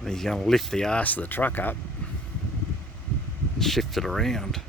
And he's going to lift the arse of the truck up and shift it around.